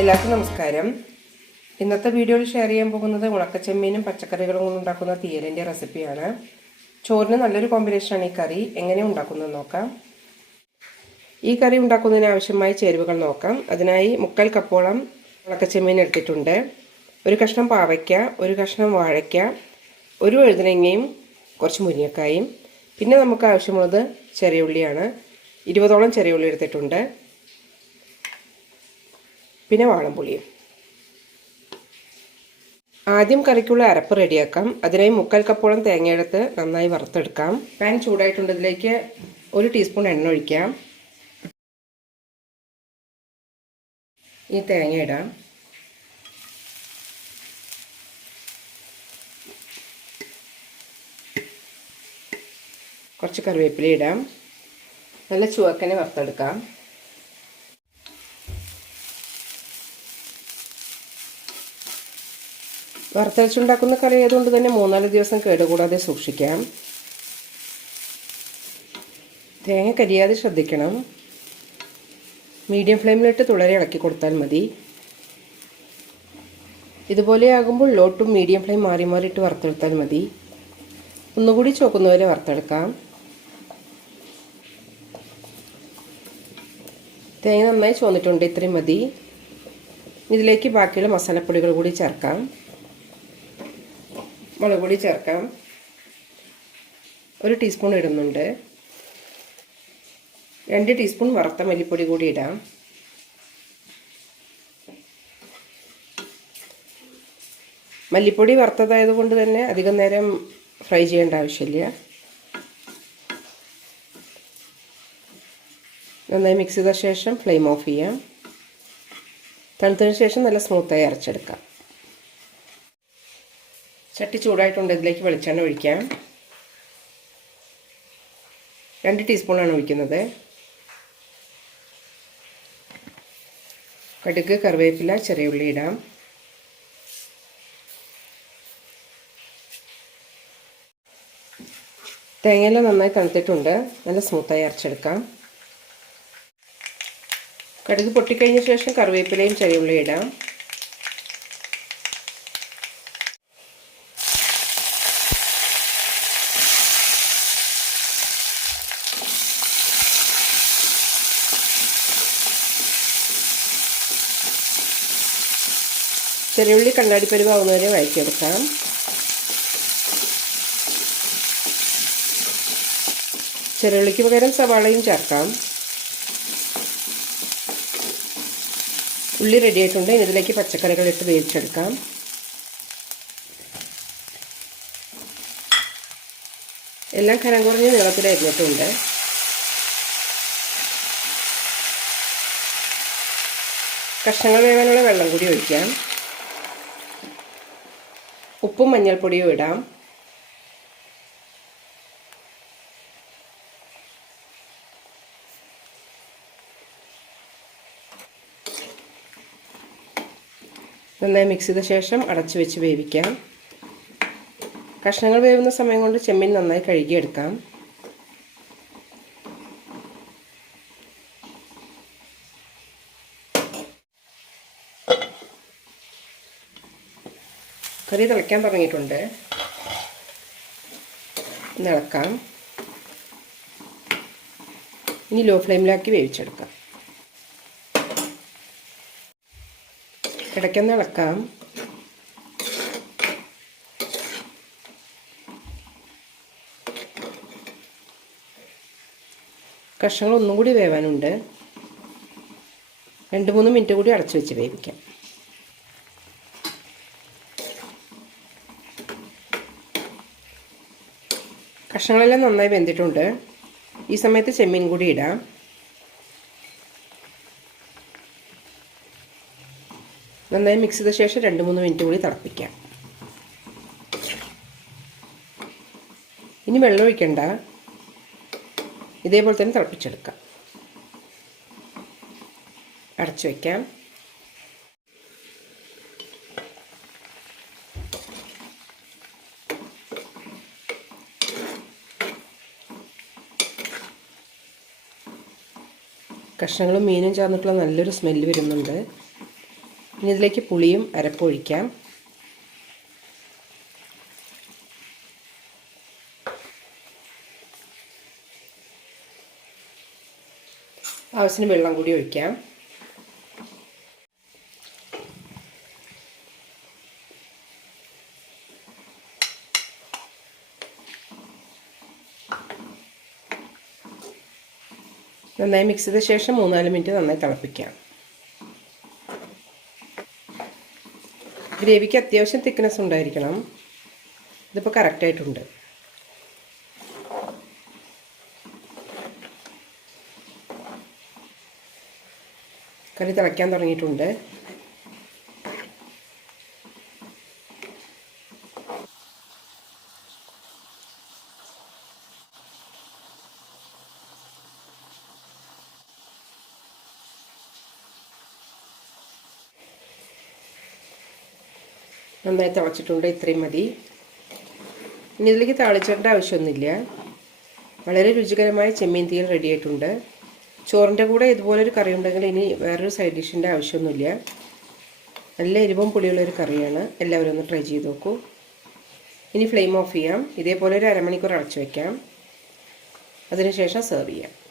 എല്ലാവർക്കും നമസ്കാരം. ഇന്നത്തെ വീഡിയോയിൽ ഷെയർ ചെയ്യാൻ പോകുന്നത് ഉണക്കച്ചെമ്മീനും പച്ചക്കറികളും കൊണ്ട് ഉണ്ടാക്കുന്ന തീയലിന്റെ റെസിപ്പിയാണ് ചോറിന് നല്ലൊരു കോമ്പിനേഷനാണ് ഈ കറി. എങ്ങനെ ഉണ്ടാക്കുന്നത് നോക്കാം. ഈ കറി ഉണ്ടാക്കുന്നതിന് ആവശ്യമായ ചേരുവകൾ നോക്കാം. അതിനായി മുക്കാൽ കപ്പോളം ഉണക്കച്ചെമ്മീൻ എടുത്തിട്ടുണ്ട്. ഒരു കഷ്ണം പാവയ്ക്ക ഒരു കഷ്ണം വാഴയ്ക്ക ഒരു എഴുതനങ്ങയും കുറച്ച് മുരിങ്ങക്കായും. പിന്നെ നമുക്ക് ആവശ്യമുള്ളത് ചെറിയ ഉള്ളിയാണ്. ഇരുപതോളം ചെറിയ ഉള്ളി എടുത്തിട്ടുണ്ട്. പിന്നെ വാളംപുളിയും. ആദ്യം കറിക്കുള്ള അരപ്പ് റെഡിയാക്കാം. അതിനായി മുക്കാൽ കപ്പോളം തേങ്ങയെടുത്ത് നന്നായി വറുത്തെടുക്കാം. പാൻ ചൂടായിട്ടുണ്ട് ഇതിലേക്ക് ഒരു ടീസ്പൂൺ എണ്ണ ഒഴിക്കാം. ഈ തേങ്ങ ഇടാം. കുറച്ച് കറിവേപ്പില ഇടാം. നല്ല ചുവക്കനെ വറുത്തെടുക്കാം. വറുത്തരച്ചുണ്ടാക്കുന്ന കറി ആയതുകൊണ്ട് തന്നെ മൂന്നാൽ ദിവസം കേടുകൂടാതെ സൂക്ഷിക്കാം. തേങ്ങ കരിയാതെ ശ്രദ്ധിക്കണം. മീഡിയം ഫ്ലെയിമിലിട്ട് തുളരെ ഇളക്കി കൊടുത്താൽ മതി. ഇതുപോലെ ആകുമ്പോൾ ലോട്ടും മീഡിയം ഫ്ലെയിം മാറി മാറിയിട്ട് വറുത്തെടുത്താൽ മതി. ഒന്നുകൂടി ചോക്കുന്നവരെ വറുത്തെടുക്കാം. തേങ്ങ നന്നായി ചോന്നിട്ടുണ്ട് ഇത്രയും മതി. ഇതിലേക്ക് ബാക്കിയുള്ള മസാലപ്പൊടികൾ കൂടി ചേർക്കാം. മുളക് പൊടി ചേർക്കാം. ഒരു ടീസ്പൂൺ ഇടുന്നുണ്ട്. രണ്ട് ടീസ്പൂൺ വറുത്ത മല്ലിപ്പൊടി കൂടി ഇടാം. മല്ലിപ്പൊടി വറുത്തതായത് കൊണ്ട് തന്നെ അധികം നേരം ഫ്രൈ ചെയ്യേണ്ട ആവശ്യമില്ല. നന്നായി മിക്സ് ചെയ്ത ശേഷം ഫ്ലെയിം ഓഫ് ചെയ്യാം. തണുത്തതിന് ശേഷം നല്ല സ്മൂത്തായി അരച്ചെടുക്കാം. ചട്ടി ചൂടായിട്ടുണ്ട് ഇതിലേക്ക് വെളിച്ചെണ്ണ ഒഴിക്കാം. രണ്ട് ടീസ്പൂണാണ് ഒഴിക്കുന്നത്. കടുക് കറിവേപ്പില ചെറിയ ഉള്ളി ഇടാം. തേങ്ങയെല്ലാം നന്നായി തണുത്തിട്ടുണ്ട്. നല്ല സ്മൂത്തായി അരച്ചെടുക്കാം. കടുക് പൊട്ടിക്കഴിഞ്ഞ ശേഷം കറിവേപ്പിലയും ചെറിയ ഉള്ളി ഇടാം. ചെറിയുള്ളി കണ്ണാടിപ്പരുവാകുന്നവരെ വഴറ്റിയെടുക്കാം. ചെറുള്ളിക്ക് പകരം സവാളയും ചേർക്കാം. ഉള്ളി റെഡിയായിട്ടുണ്ട്. ഇനി ഇതിലേക്ക് പച്ചക്കറികൾ ഇട്ട് വേവിച്ചെടുക്കാം. എല്ലാം കനം കുറഞ്ഞ നീളത്തിൽ കഷ്ണങ്ങൾ വേവാനുള്ള വെള്ളം കൂടി ഒഴിക്കാം. ഉപ്പും മഞ്ഞൾപ്പൊടിയും ഇടാം. നന്നായി മിക്സ് ചെയ്ത ശേഷം അടച്ചു വെച്ച് വേവിക്കാം. കഷ്ണങ്ങൾ വേവുന്ന സമയം കൊണ്ട് ചെമ്മീൻ നന്നായി കഴുകിയെടുക്കാം. കറി തിളയ്ക്കാൻ തുടങ്ങിയിട്ടുണ്ട്. ഇളക്കാം. ഇനി ലോ ഫ്ലെയിമിലാക്കി വേവിച്ചെടുക്കാം. ഇടയ്ക്കൊന്ന് ഇളക്കാം. കഷ്ണങ്ങൾ ഒന്നും കൂടി വേവാനുണ്ട്. രണ്ട് മൂന്ന് മിനിറ്റ് കൂടി അടച്ചു വെച്ച് വേവിക്കാം. കഷ്ണങ്ങളെല്ലാം നന്നായി വെന്തിട്ടുണ്ട്. ഈ സമയത്ത് ചെമ്മീൻ കൂടി ഇടാം. നന്നായി മിക്സ് ചെയ്ത ശേഷം രണ്ട് മൂന്ന് മിനിറ്റ് കൂടി തിളപ്പിക്കാം. ഇനി വെള്ളം ഒഴിക്കണ്ട. ഇതേപോലെ തന്നെ തിളപ്പിച്ചെടുക്കാം. അടച്ചു വയ്ക്കാം കഷ്ണങ്ങളും മീനും ചേർന്നിട്ടുള്ള നല്ലൊരു സ്മെല്ല് വരുന്നുണ്ട്. ഇനി ഇതിലേക്ക് പുളിയും അരപ്പൊഴിക്കാം ആവശ്യത്തിന് വെള്ളം കൂടി ഒഴിക്കാം. നന്നായി മിക്സ് ചെയ്ത ശേഷം മൂന്നാൽ മിനിറ്റ് നന്നായി തിളപ്പിക്കാം. ഗ്രേവിക്ക് അത്യാവശ്യം തിക്നെസ് ഉണ്ടായിരിക്കണം. ഇതിപ്പോൾ കറക്റ്റായിട്ടുണ്ട് കറി തിളയ്ക്കാൻ തുടങ്ങിയിട്ടുണ്ട്. നന്നായി തിളച്ചിട്ടുണ്ട് ഇത്രയും മതി. ഇനി ഇതിലേക്ക് താളിച്ചേണ്ട ആവശ്യമൊന്നുമില്ല. വളരെ രുചികരമായ ചെമ്മീൻ തീയൽ റെഡിയായിട്ടുണ്ട് ചോറിന്റെ കൂടെ ഇതുപോലൊരു കറി ഉണ്ടെങ്കിൽ ഇനി വേറൊരു സൈഡ് ഡിഷിന്റെ ആവശ്യമൊന്നുമില്ല. നല്ല എരിവും പുളിയുള്ളൊരു കറിയാണ്. എല്ലാവരും ഒന്ന് ട്രൈ ചെയ്ത് നോക്കൂ. ഇനി ഫ്ലെയിം ഓഫ് ചെയ്യാം. ഇതേപോലെ ഒരു അരമണിക്കൂർ അടച്ചു വയ്ക്കാം അതിനുശേഷം സെർവ് ചെയ്യാം.